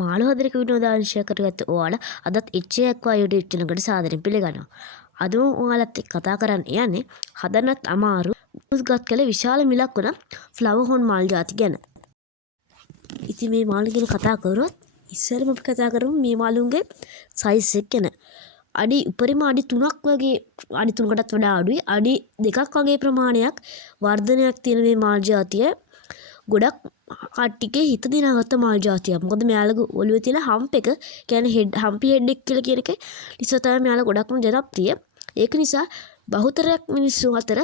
මාළු හදන විනෝදාංශය කරගත්ත ඔයාලා අදත් එච්චයක්වා YouTube channel එකට සාදරයෙන් පිළිගන්නවා. අද ඔයාලත් එක්ක කතා කරන්න යන්නේ හදන්නත් අමාරු උස්ගත් කළ විශාල මිලක් වන ෆ්ලවර් හෝන් මාළු ಜಾති ගැන. ඉතින් මේ මාළු ගැන කතා කරොත් ඉස්සෙල්ලම අපි කතා කරමු මේ මාළුන්ගේ සයිස් එක ගැන. අඩි උපරිම අඩි 3ක් වගේ අඩි 3කටත් වඩා අඩුයි. අඩි 2ක් වගේ ප්‍රමාණයක් වර්ධනයක් තියෙන මේ මාළු జాතිය ගොඩක් කට්ටියගේ හිත දිනාගත්ත මාළු జాතියක්. මොකද මෙයාලගේ ඔළුවේ තියෙන හම්ප් එක කියන්නේ හම්පි හෙඩ් එක කියලා කියන එක නිසා තමයි මෙයාලා ගොඩක්ම ජනප්‍රිය. ඒක නිසා බහුතරයක් මිනිස්සු අතර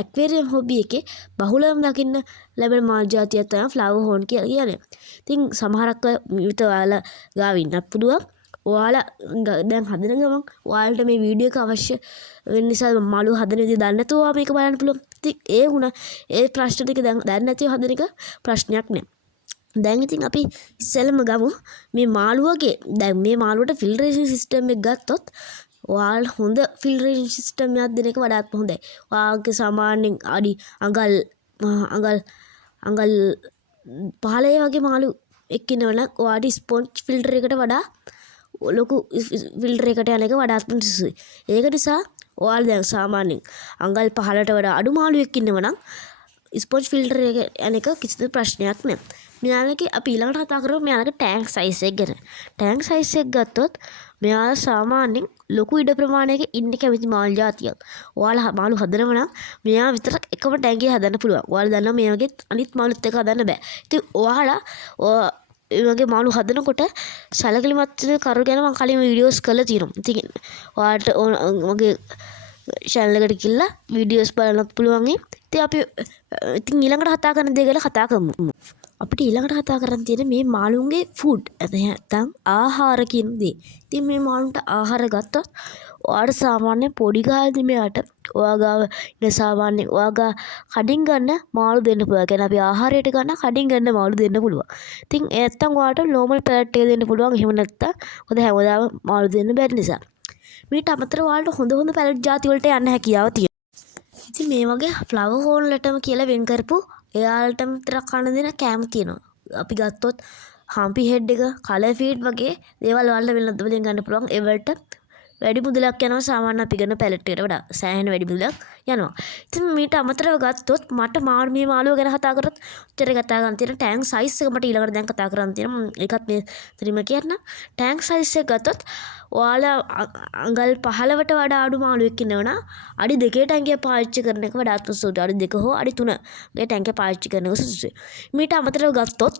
ඇක්වේරියම් හොබි එකේ බහුලවම දකින්න ලැබෙන මාළු జాතියක් තමයි ෆ්ලවර් හෝන් කියලා කියන්නේ. ඉතින් සමහරක් විතර ඔයාලා ගාව ඉන්නත් පුළුවන්. ඔයාලා දැන් හදන ගමන් ඔයාලට මේ වීඩියෝ එක අවශ්‍ය වෙන නිසා මාළු හදන විදිහ දන්නේ නැතුව මේක බලන්න පුළුවන්. ඉතින් ඒ වුණා ඒ ප්‍රශ්න ටික දැන් දන්නේ නැතිව හදන එක ප්‍රශ්නයක් නෑ. දැන් ඉතින් අපි ඉස්සෙල්ලම ගමු මේ මාළුවගේ දැන් මේ මාළුවට ෆිල්ටරේෂන් සිස්ටම් එක ගත්තොත් ඔයාලා හොඳ ෆිල්ටරේෂන් සිස්ටම් එකක් දෙන එක වඩාත් හොඳයි. ඔයාගේ සාමාන්‍යයෙන් අඩි අඟල් 15 වගේ මාළු එක්කිනවනම් ඔයාට ස්පොන්ජ් ෆිල්ටර් එකට වඩා ලොකු ෆිල්ටර් එකට යන එක වඩාත් සුදුසුයි. ඒක නිසා ඔයාලා දැන් සාමාන්‍යයෙන් අඟල් 15ට වඩා අඩු මාළුවෙක් ඉන්නවනම් ස්පොන්ජ් ෆිල්ටර් එක යන එක කිසිදු ප්‍රශ්නයක් නෑ. මෙයාලගේ අපි ඊළඟට කතා කරමු මෙයාලගේ ටැංක් සයිස් එක ගැන. ටැංක් සයිස් එක ගත්තොත් මෙයාලා සාමාන්‍යයෙන් ලොකු ඉඩ ප්‍රමාණයක ඉන්න කැමති මාළු జాතියක්. ඔයාලා මාළු හදනවා නම් මෙයා විතරක් එකම ටැංකිය හදන්න පුළුවන්. ඔයාලා දන්නවා මේ වගේ අනිත් මාළුත් එක හදන්න බෑ. ඉතින් ඔයාලා ඒ වගේ මාළු හදනකොට සැලකිලිමත් කරු ගැන මම කලින් වීඩියෝස් කරලා තියෙනවා. ඉතින් ඔයාලට මගේ channel එකට ගිහලා වීඩියෝස් බලන්න පුළුවන්. ඉතින් අපි ඊළඟට කතා කරන දේ ගැන කතා කරමු. අපිට ඊළඟට කතා කරන්න තියෙන මේ මාළුන්ගේ ෆුඩ් නැත්නම් ආහාර කියන දේ. ඉතින් මේ මාළුන්ට ආහාර ගත්තොත් ඔයාට සාමාන්‍ය පොඩි කාලේදී මෙයාට ඔයාගාව ඉන්න සාමාන්‍ය ඔයාගා කඩින් ගන්න මාළු දෙන්න පුළුවන්. කියන්නේ අපි ආහාරයට ගන්න කඩින් ගන්න මාළු දෙන්න පුළුවන්. ඉතින් ඒ නැත්තම් ඔයාට normal පැලට් එක දෙන්න පුළුවන්. එහෙම නැත්තම් මොකද හැමදාම මාළු දෙන්න බැරි නිසා. මීට අමතරව ඔයාලට හොඳ පැලට් ಜಾති වලට යන්න හැකියාව තියෙනවා. ඉතින් මේ වගේ ෆ්ලවර් හෝන් වලටම කියලා වෙන් කරපු එයාලටම විතරක් කන්න දෙන කෑම තියෙනවා. අපි ගත්තොත් හම්පි හෙඩ් එක, කලර් ෆීඩ් වගේ දේවල් වලට වෙනත් වලින් ගන්න පුළුවන්. ඒ වලට වැඩි මුදලක් යනවා සාමාන්‍ය අපි ගන්න පැලට් එකට වඩා. සෑහෙන වැඩි මුදලක් යනවා. ඉතින් මීට අමතරව ගත්තොත් මට මේ මාළුව ගැන කතා කරොත් උත්තර කතා කරන්න තියෙන ටැංක් සයිස් එක මට ඊළඟට දැන් කතා කරන්න තියෙනවා. ඒකත් මේ ත්‍රිම කියන්න. ටැංක් සයිස් එක ගත්තොත් ඔයාලා අඟල් 15ට වඩා අඩු මාළුවෙක් ඉන්නවනම් අඩි 2 ටැංකිය පාවිච්චි කරන එක වඩාත් සුදුසුයි. අඩි 2 හෝ අඩි 3 ගේ ටැංකිය පාවිච්චි කරන එක සුදුසුයි. මීට අමතරව ගත්තොත්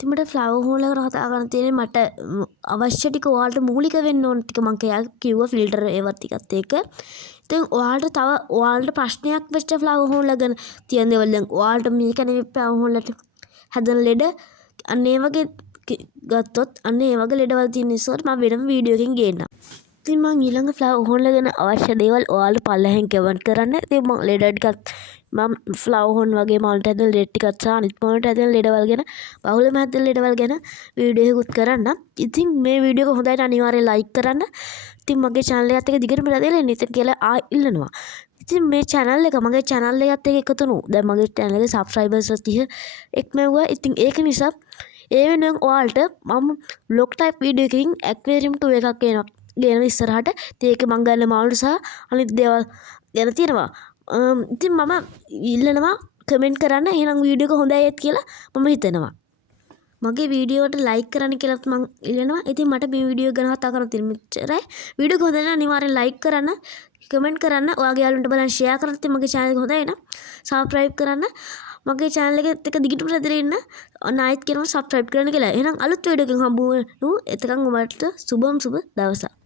ඉතින් මට ෆ්ලවර් හෝන් එක කතා කරන්න තියෙන්නේ මට අවශ්‍ය ටික ඔයාලට මූලික වෙන්න ඕන ටික මම කිව්වා ෆිල්ටර් ඒවත් ටිකත් එක්ක. ඉතින් ඔයාලට තව ඔයාලට ප්‍රශ්නයක් වෙච්ච ෆ්ලවර් හෝන් ගැන තියෙන දේවල් දැන් ඔයාලට මේක නෙවෙයි ෆ්ලවර් හෝන් වලට හදන ලෙඩ අන්න ඒ වගේ ගත්තොත් අන්න ඒ වගේ ලෙඩවල් තියෙන නිසා මම වෙනම වීඩියෝ එකකින් ගේන්නම්. ඉතින් මම ඊළඟ ෆ්ලවර් හෝන් ගැන අවශ්‍ය දේවල් ඔයාලා පල්ලෙහෙන් කමෙන්ට් කරන්න. ඉතින් මම ලෙඩ ටිකක් මම ෆ්ලවර් හෝන් වගේ මාළුන්ට හැදෙන ලෙඩ ටිකක් සහ අනිත් මාළුන්ට හැදෙන ලෙඩවල් ගැන බහුලව හැදෙන ලෙඩවල් ගැන වීඩියෝ එකකුත් කරන්න. ඉතින් මේ වීඩියෝ එක හොඳයිට අනිවාර්යයෙන් ලයික් කරන්න. ඉතින් මගේ channel එකත් එක්ක දිගටම රැඳෙලා ඉන්න ඉතින් කියලා ඉල්ලනවා. ඉතින් මේ channel එක මගේ channel එකත් එක්ක එකතු වුණු. දැන් මගේ channel එකේ subscribers 30 එක්මෙව්වා. ඉතින් ඒක නිසා ඒ වෙනුවෙන් ඔයාලට මම vlog type වීඩියෝ එකකින් aquarium tour එකක් ගේනවා ඉස්සරහට. ඉතින් ඒකේ මම ගන්න මාළු සහ අනිත් දේවල් ගැන තියෙනවා. ඉතින් මම ඉල්ලනවා කමෙන්ට් කරන්න. එහෙනම් වීඩියෝ එක හොඳයි කියලා මම හිතනවා. මගේ වීඩියෝ එකට ලයික් කරන්න කියලාත් මම ඉල්ලනවා. ඉතින් මට මේ වීඩියෝ ගැන කතා කරන්න තියෙන මෙච්චරයි. වීඩියෝ එක හොඳ නම් අනිවාර්යෙන් ලයික් කරන්න, කමෙන්ට් කරන්න, ඔයාගේ යාළුවන්ට බලන්න ෂෙයා කරන්න. ඉතින් මගේ channel එක හොඳයි නම් subscribe කරන්න. මගේ channel එකත් එක්ක දිගටම රැඳෙලා ඉන්න. අනායිත් කියනවා subscribe කරන්න කියලා. එහෙනම් අලුත් වීඩියෝ එකකින් හම්බ වෙමු. එතකන් ඔයාලට සුබ දවසක්.